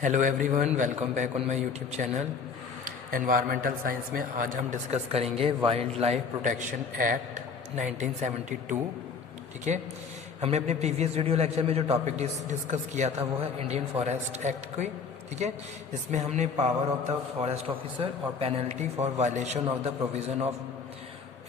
Hello everyone, welcome back on my YouTube channel. Environmental science में आज हम discuss करेंगे वाइल्ड लाइफ प्रोटेक्शन एक्ट 1972। ठीक है, हमने अपने प्रीवियस वीडियो लेक्चर में जो टॉपिक डिस्कस किया था वो है इंडियन फॉरेस्ट एक्ट को। ठीक है, इसमें हमने power of the forest officer और penalty for violation of the provision of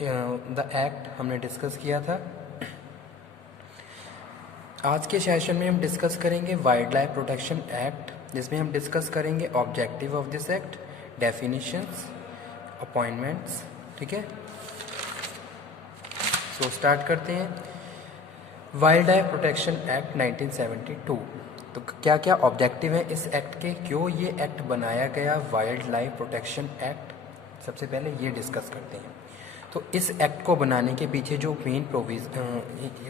the act हमने डिस्कस किया था। आज के सेशन में हम डिस्कस करेंगे वाइल्ड लाइफ प्रोटेक्शन एक्ट, जिसमें हम डिस्कस करेंगे objective of this act, definitions, appointments. ठीक है, सो स्टार्ट करते हैं। Wild life protection act 1972। तो क्या क्या ऑब्जेक्टिव है इस एक्ट के, क्यों ये एक्ट बनाया गया वाइल्ड लाइफ प्रोटेक्शन एक्ट, सबसे पहले ये डिस्कस करते हैं। तो इस एक्ट को बनाने के पीछे जो मेन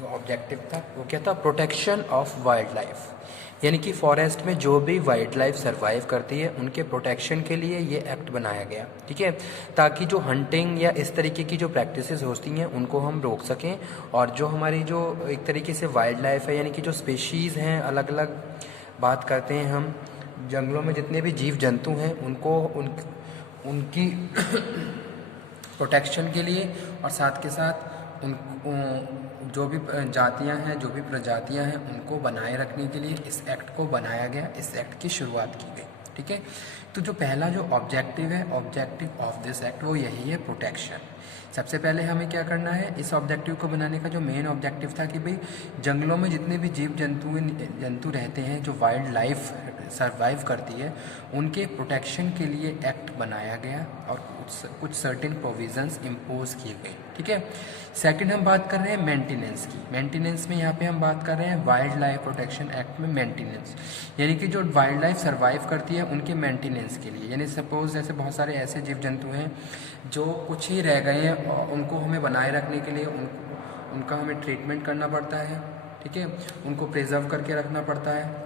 ऑब्जेक्टिव था वो क्या था, प्रोटेक्शन ऑफ वाइल्ड लाइफ, यानी कि फॉरेस्ट में जो भी वाइल्ड लाइफ सर्वाइव करती है उनके प्रोटेक्शन के लिए ये एक्ट बनाया गया। ठीक है, ताकि जो हंटिंग या इस तरीके की जो प्रैक्टिसेस होती हैं उनको हम रोक सकें, और जो हमारी जो एक तरीके से वाइल्ड लाइफ है, यानी कि जो स्पेशीज़ हैं, अलग अलग बात करते हैं हम, जंगलों में जितने भी जीव जंतु हैं उनको उनकी प्रोटेक्शन के लिए, और साथ के साथ जो भी जातियां हैं, जो भी प्रजातियां हैं, उनको बनाए रखने के लिए इस एक्ट को बनाया गया, इस एक्ट की शुरुआत की गई। ठीक है, तो जो पहला जो ऑब्जेक्टिव है, ऑब्जेक्टिव ऑफ दिस एक्ट, वो यही है, प्रोटेक्शन। सबसे पहले हमें क्या करना है, इस ऑब्जेक्टिव को बनाने का जो मेन ऑब्जेक्टिव था कि भाई जंगलों में जितने भी जीव जंतु रहते हैं, जो वाइल्ड लाइफ सर्वाइव करती है, उनके प्रोटेक्शन के लिए एक्ट बनाया गया और कुछ सर्टेन प्रोविजंस इम्पोज किए गए। ठीक है, सेकंड हम बात कर रहे हैं मेंटेनेंस की। मेंटेनेंस में यहाँ पे हम बात कर रहे हैं वाइल्ड लाइफ प्रोटेक्शन एक्ट में मेंटेनेंस, यानी कि जो वाइल्ड लाइफ सर्वाइव करती है उनके मेंटेनेंस के लिए, यानी सपोज जैसे बहुत सारे ऐसे जीव जंतु हैं जो कुछ ही रह गए हैं, और उनको हमें बनाए रखने के लिए उनका हमें ट्रीटमेंट करना पड़ता है। ठीक है, उनको प्रिजर्व करके रखना पड़ता है।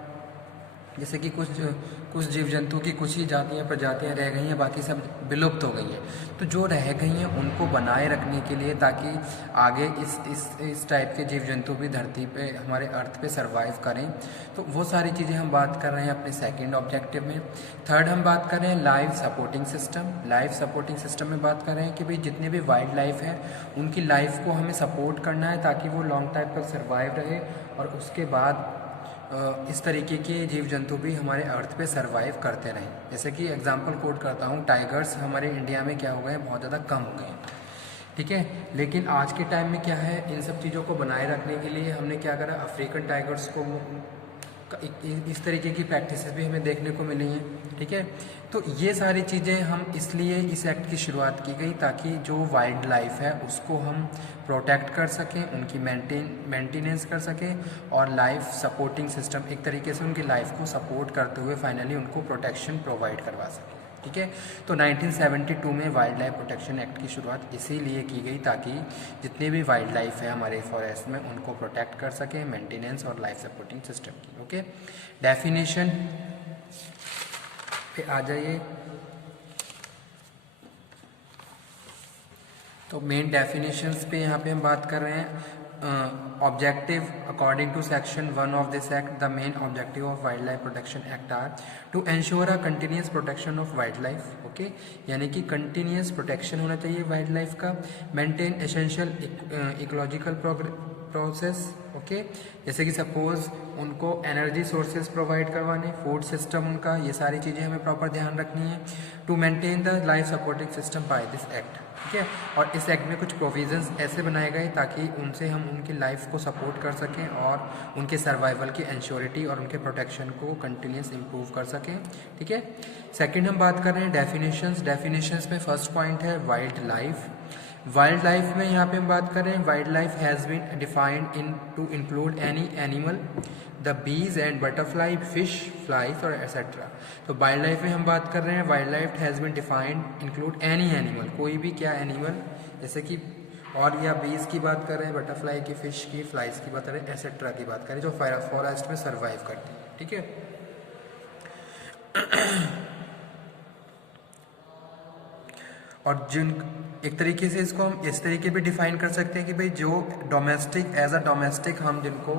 जैसे कि कुछ जीव जंतु की कुछ ही प्रजातियां रह गई हैं, बाकी सब विलुप्त हो गई हैं। तो जो रह गई हैं उनको बनाए रखने के लिए, ताकि आगे इस टाइप के जीव जंतु भी धरती पे, हमारे अर्थ पे सरवाइव करें, तो वो सारी चीज़ें हम बात कर रहे हैं अपने सेकंड ऑब्जेक्टिव में। थर्ड हम बात कर रहे हैं life supporting system. Life supporting system में बात कर रहे हैं कि भाई जितने भी वाइल्ड लाइफ है उनकी लाइफ को हमें सपोर्ट करना है, ताकि वो लॉन्ग टाइम तक सर्वाइव रहे, और उसके बाद इस तरीके के जीव जंतु भी हमारे अर्थ पे सरवाइव करते रहें। जैसे कि एग्जांपल कोट करता हूँ, टाइगर्स हमारे इंडिया में क्या हो गए, बहुत ज़्यादा कम हो गए। ठीक है, लेकिन आज के टाइम में क्या है, इन सब चीज़ों को बनाए रखने के लिए हमने क्या करा, अफ्रीकन टाइगर्स को इस तरीके की प्रैक्टिसेस भी हमें देखने को मिली हैं। ठीक है, तो ये सारी चीज़ें हम इसलिए इस एक्ट की शुरुआत की गई, ताकि जो वाइल्ड लाइफ है उसको हम प्रोटेक्ट कर सकें, उनकी मेंटेनेंस कर सकें, और लाइफ सपोर्टिंग सिस्टम एक तरीके से उनकी लाइफ को सपोर्ट करते हुए फाइनली उनको प्रोटेक्शन प्रोवाइड करवा सकें। ठीक है, तो 1972 में वाइल्ड लाइफ प्रोटेक्शन एक्ट की शुरुआत इसीलिए की गई, ताकि जितने भी वाइल्ड लाइफ है हमारे फॉरेस्ट में उनको प्रोटेक्ट कर सकें, मेंटेनेंस और लाइफ सपोर्टिंग सिस्टम की। ओके, डेफिनेशन पे आ जाइए। तो मेन डेफिनेशंस पे यहाँ पे हम बात कर रहे हैं। Objective according to section 1 of this act, the main objective of wild life protection act are to ensure a continuous protection of wild life. Okay, यानी कि कंटिन्यूस प्रोटेक्शन होना चाहिए वाइल्ड लाइफ का, maintain essential ecological process. Okay, जैसे कि suppose उनको energy sources provide करवाने, food system उनका, ये सारी चीज़ें हमें प्रॉपर ध्यान रखनी है। To maintain the life supporting system by this act. ठीक है, और इस एक्ट में कुछ प्रोविजंस ऐसे बनाए गए ताकि उनसे हम उनकी लाइफ को सपोर्ट कर सकें, और उनके सर्वाइवल की इंश्योरिटी और उनके प्रोटेक्शन को कंटिन्यूस इम्प्रूव कर सकें। ठीक है, सेकंड हम बात कर रहे हैं डेफिनेशंस। डेफिनेशंस में फर्स्ट पॉइंट है वाइल्ड लाइफ। वाइल्ड लाइफ में यहाँ पे हम बात कर रहे हैं, wild life has been defined in to include any animal, the bees and butterfly, fish, flies और एक्सेट्रा। तो वाइल्ड लाइफ में हम बात कर रहे हैं, wild life has been defined include any animal, कोई भी क्या एनिमल, जैसे कि, और या बीज की बात कर रहे हैं, बटरफ्लाई की, फिश की, फ्लाइज की बात कर रहे हैं, एक्सेट्रा की बात कर रहे हैं, जो फॉरेस्ट में सर्वाइव करती है। ठीक है, और जिन एक तरीके से इसको हम इस तरीके भी डिफाइन कर सकते हैं कि भाई जो डोमेस्टिक, एज अ डोमेस्टिक हम जिनको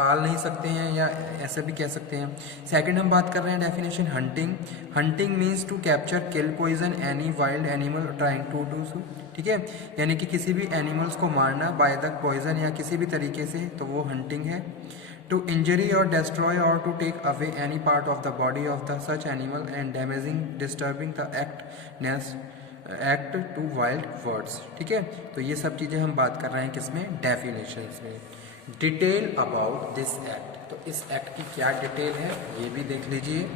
पाल नहीं सकते हैं, या ऐसे भी कह सकते हैं। सेकंड हम बात कर रहे हैं definition hunting. Hunting means to capture, kill, poison any wild animal trying to do so, ठीक है, यानी कि किसी भी एनिमल्स को मारना बाय द पॉइजन या किसी भी तरीके से, तो वो हंटिंग है। टू इंजरी और डिस्ट्रॉय और to take away any part of the body of the such animal and damaging disturbing the act to wild words, ठीक है। तो ये सब चीज़ें हम बात कर रहे हैं किसमें, डेफिनेशंस में। डिटेल अबाउट दिस एक्ट, तो इस एक्ट की क्या डिटेल है ये भी देख लीजिए।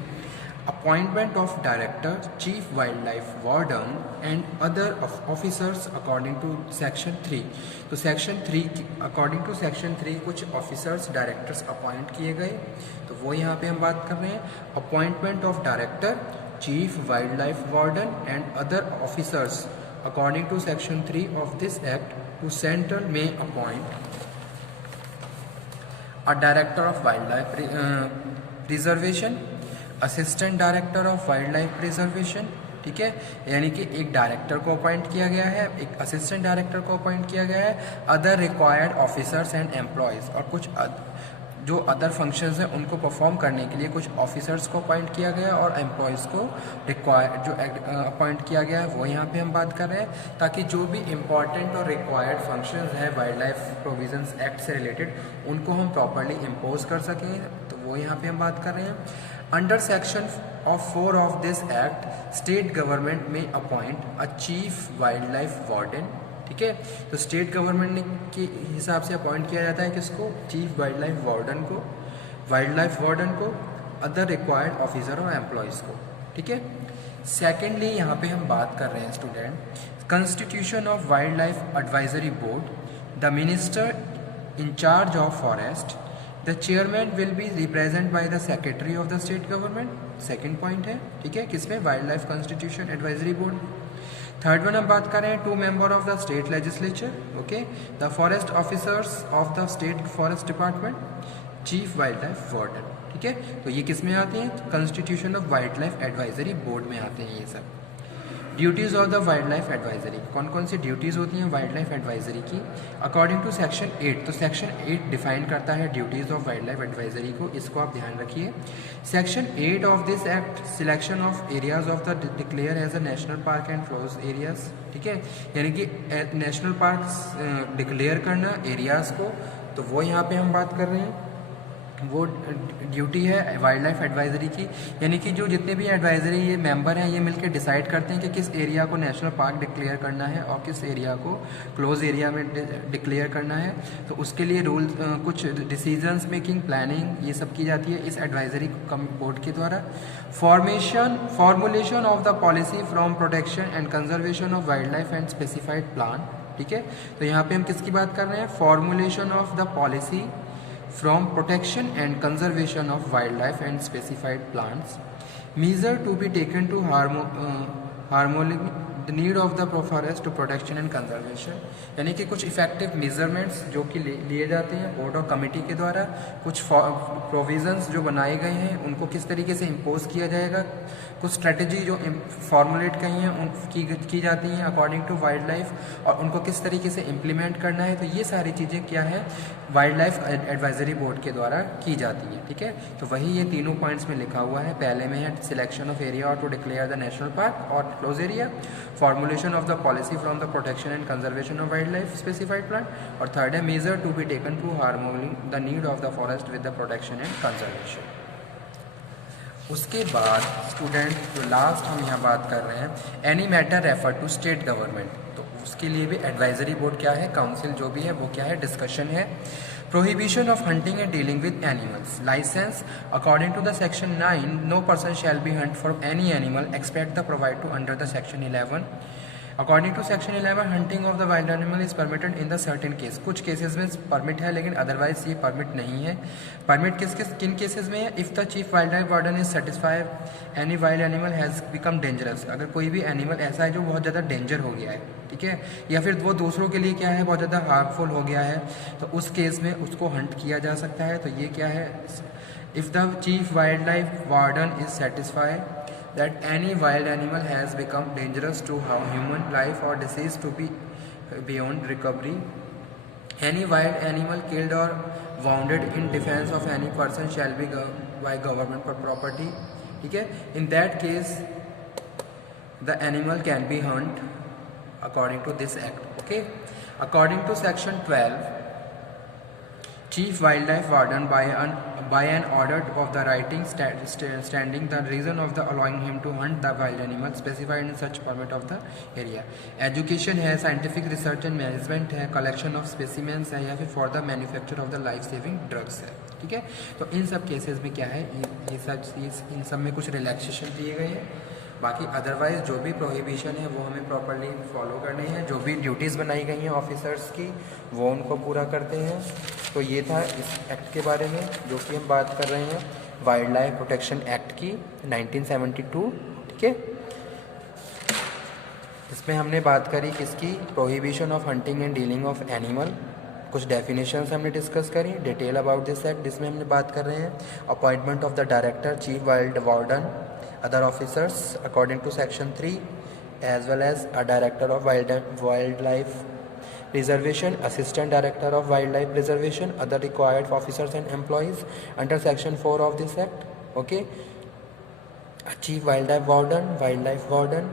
Appointment of director, chief wild life warden and other officers according to section 3। तो सेक्शन 3 अकॉर्डिंग टू सेक्शन 3 कुछ ऑफिसर्स डायरेक्टर्स अपॉइंट किए गए, तो वो यहाँ पे हम बात कर रहे हैं। Appointment of director, chief wild life warden and other officers according to section 3 of this act to central में appoint a director of wildlife preservation, assistant director of wildlife preservation, ठीक है, यानी कि एक डायरेक्टर को अपॉइंट किया गया है, एक असिस्टेंट डायरेक्टर को अपॉइंट किया गया है, other required officers and employees, और कुछ जो अदर फंक्शंस हैं उनको परफॉर्म करने के लिए कुछ ऑफिसर्स को अपॉइंट किया गया और एम्प्लॉयज़ को जो अपॉइंट किया गया है वो यहाँ पे हम बात कर रहे हैं, ताकि जो भी इम्पॉर्टेंट और रिक्वायर्ड फंक्शंस हैं वाइल्ड लाइफ प्रोविजंस एक्ट से रिलेटेड उनको हम प्रॉपरली इम्पोज कर सकें, तो वो यहाँ पे हम बात कर रहे हैं। Under section of 4 of this act, state government में appoint a chief wild life warden, ठीक है। तो स्टेट गवर्नमेंट के हिसाब से अपॉइंट किया जाता है किसको, चीफ वाइल्ड लाइफ वार्डन को, अदर रिक्वायर्ड ऑफिसर और एम्प्लॉयज़ को, ठीक है। सेकेंडली यहाँ पे हम बात कर रहे हैं student, constitution of wild life advisory board, the minister in charge of forest, the chairman will be represent by the secretary of the state government, second point है, ठीक है, किसमें, wild life constitution advisory board. Third one हम बात करें, 2 member of the state legislature, okay, the forest officers of the state forest department, chief wild life warden, ठीक है। तो ये किस में आते हैं, constitution of wild life advisory board में आते हैं ये सब। Duties of the wild life advisory, कौन कौन सी ड्यूटीज़ होती हैं वाइल्ड लाइफ एडवाइजरी की, अकॉर्डिंग टू सेक्शन 8। तो सेक्शन 8 डिफाइन करता है duties of wild life advisory को, इसको आप ध्यान रखिए। Section 8 of this act, selection of areas of the declare as a national park and close areas, ठीक है, यानी कि नेशनल पार्क डिक्लेयर करना एरियाज़ को, तो वो यहाँ पे हम बात कर रहे हैं, वो ड्यूटी है वाइल्ड लाइफ एडवाइजरी की, यानी कि जो जितने भी एडवाइजरी ये मेंबर हैं ये मिलकर डिसाइड करते हैं कि किस एरिया को नेशनल पार्क डिक्लेयर करना है और किस एरिया को क्लोज एरिया में डिक्लेयर करना है। तो उसके लिए रूल कुछ डिसीजंस मेकिंग, प्लानिंग, ये सब की जाती है इस एडवाइजरी बोर्ड के द्वारा। Formulation of the policy from protection and conservation of wild life and specified plan, ठीक है। तो यहाँ पे हम किसकी बात कर रहे हैं, formulation of the policy from protection and conservation of wildlife and specified plants, measure to be taken to harmonize the need of the forest to protection and conservation, यानी कि कुछ इफेक्टिव मेजरमेंट्स जो कि लिए जाते हैं बोर्ड और committee के द्वारा, कुछ प्रोविजंस जो बनाए गए हैं उनको किस तरीके से इम्पोज किया जाएगा, कुछ स्ट्रेटजी जो फॉर्मुलेट की हैं की जाती हैं अकॉर्डिंग टू वाइल्ड लाइफ और उनको किस तरीके से इम्प्लीमेंट करना है, तो ये सारी चीज़ें क्या है वाइल्ड लाइफ एडवाइजरी बोर्ड के द्वारा की जाती है, ठीक है। तो वही ये तीनों पॉइंट्स में लिखा हुआ है, पहले में है सिलेक्शन ऑफ एरिया और to declare the national park और close area, formulation of the policy from the protection and conservation of wild life specified plan, और थर्ड है measure to be taken to harmonising the need of the forest with the protection and conservation. उसके बाद student जो last हम यहाँ बात कर रहे हैं, any matter refer to state government, तो उसके लिए भी एडवाइजरी बोर्ड क्या है, काउंसिल जो भी है वो क्या है, डिस्कशन है। Prohibition of hunting and dealing with animals, license according to the section 9, no person shall be hunt for any animal expect the provide to under the section 11। According to section 11 hunting of the wild animal is permitted in the certain case, कुछ cases में permit है लेकिन otherwise ये permit नहीं है। Permit किन cases में है, if the chief wild life warden is satisfied any wild animal has become dangerous, अगर कोई भी एनिमल ऐसा है जो बहुत ज़्यादा डेंजर हो गया है, ठीक है, या फिर वो दूसरों के लिए क्या है बहुत ज़्यादा हार्मफुल हो गया है, तो उस केस में उसको हंट किया जा सकता है। तो ये क्या है, if the chief wild life warden is satisfied that any wild animal has become dangerous to human life or deceased to be beyond recovery, any wild animal killed or wounded in defense of any person shall be by government property. ठीक है, in that case the animal can be hunted according to this act. Okay, according to section 12, Chief Wildlife Warden by an order of the writing standing the reason of the allowing him to hunt the wild animal specified in such permit of the area. Education है, scientific research and management है, collection of specimens है, या फिर for the manufacture of the life saving drugs है. ठीक है, तो इन सब केसेस में क्या है, ये सब इन सब में कुछ रिलैक्सेशन दिए गए हैं. बाकी अदरवाइज़ जो भी प्रोहिबिशन है वो हमें प्रॉपरली फॉलो करनी है. जो भी ड्यूटीज़ बनाई गई हैं ऑफिसर्स की वो उनको पूरा करते हैं. तो ये था इस एक्ट के बारे में जो कि हम बात कर रहे हैं, वाइल्ड लाइफ प्रोटेक्शन एक्ट की 1972. ठीक है, इसमें हमने बात करी किसकी, prohibition of hunting and dealing of animal. कुछ डेफिनेशंस हमने डिस्कस करी डिटेल अबाउट दिस एक्ट, जिसमें हमने बात कर रहे हैं appointment of the director, chief wild warden, other officers according to section 3, as well as a director of wildlife preservation, assistant director of wildlife preservation, other required officers and employees under section 4 of this act. Okay, a chief wildlife warden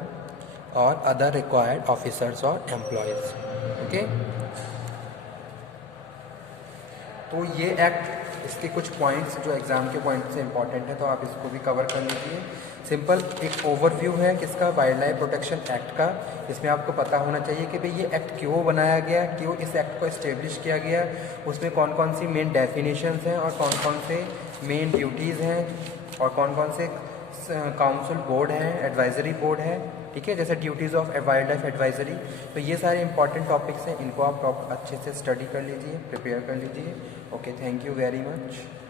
or other required officers or employees. Okay, तो ये act, इसके कुछ points जो exam के point से important है तो आप इसको भी कवर कर लीजिए. सिंपल एक ओवरव्यू है किसका, वाइल्ड लाइफ प्रोटेक्शन एक्ट का. इसमें आपको पता होना चाहिए कि भाई ये एक्ट क्यों बनाया गया, क्यों इस एक्ट को इस्टेब्लिश किया गया, उसमें कौन कौन सी मेन डेफिनेशंस हैं और कौन कौन से मेन ड्यूटीज़ हैं और कौन कौन से काउंसिल बोर्ड हैं, एडवाइजरी बोर्ड है. ठीक है, जैसे duties of wild life advisory. तो ये सारे इंपॉर्टेंट टॉपिक्स हैं, इनको आप अच्छे से स्टडी कर लीजिए, प्रिपेयर कर लीजिए. Okay, thank you very much.